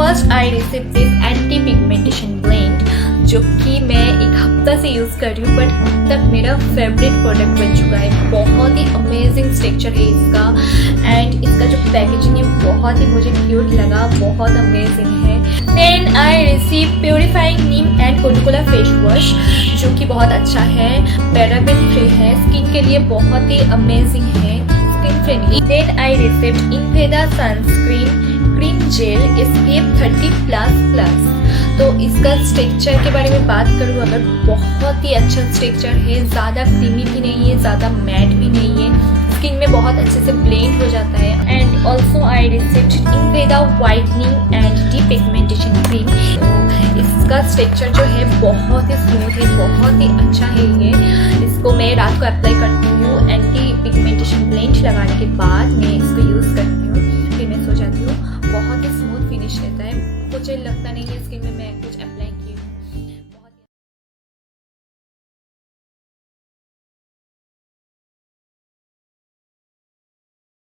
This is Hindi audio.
First I receive this anti pigmentation blend, जो कि मैं एक हफ्ता से यूज़ कर रही हूँ, बट अब तक मेरा फेवरेट प्रोडक्ट बन चुका है। बहुत ही अमेजिंग स्ट्रक्चर है इसका, एंड इसका जो पैकेजिंग है बहुत ही मुझे क्यूट लगा, बहुत अमेजिंग है। Then I receive purifying neem and Coca Cola face wash, जो कि बहुत अच्छा है, पैराबेन फ्री है, स्किन के लिए बहुत ही अमेजिंग है, skin friendly. Then I received Inveda sunscreen cream gel SPF 30++। तो इसका स्ट्रक्चर के बारे में बात करूँ अगर, बहुत ही अच्छा स्ट्रक्चर है, ज़्यादा क्रीमी भी नहीं है, ज़्यादा मैट भी नहीं है, स्किन में बहुत अच्छे से ब्लेंड हो जाता है। And also I received Inveda whitening and depigmentation cream. तो इसका स्ट्रक्चर जो है बहुत ही स्मूथ है, बहुत ही अच्छा है ये। इसको मैं रात को अप्लाई करती हूँ, एंटी पिगमेंटेशन ब्लेंड लगाने के बाद मैं इसको यूज़ करती हूँ, फिर मैं सो जाती हूँ। बहुत ही स्मूथ फिनिश रहता है, मुझे लगता नहीं है स्किन में मैं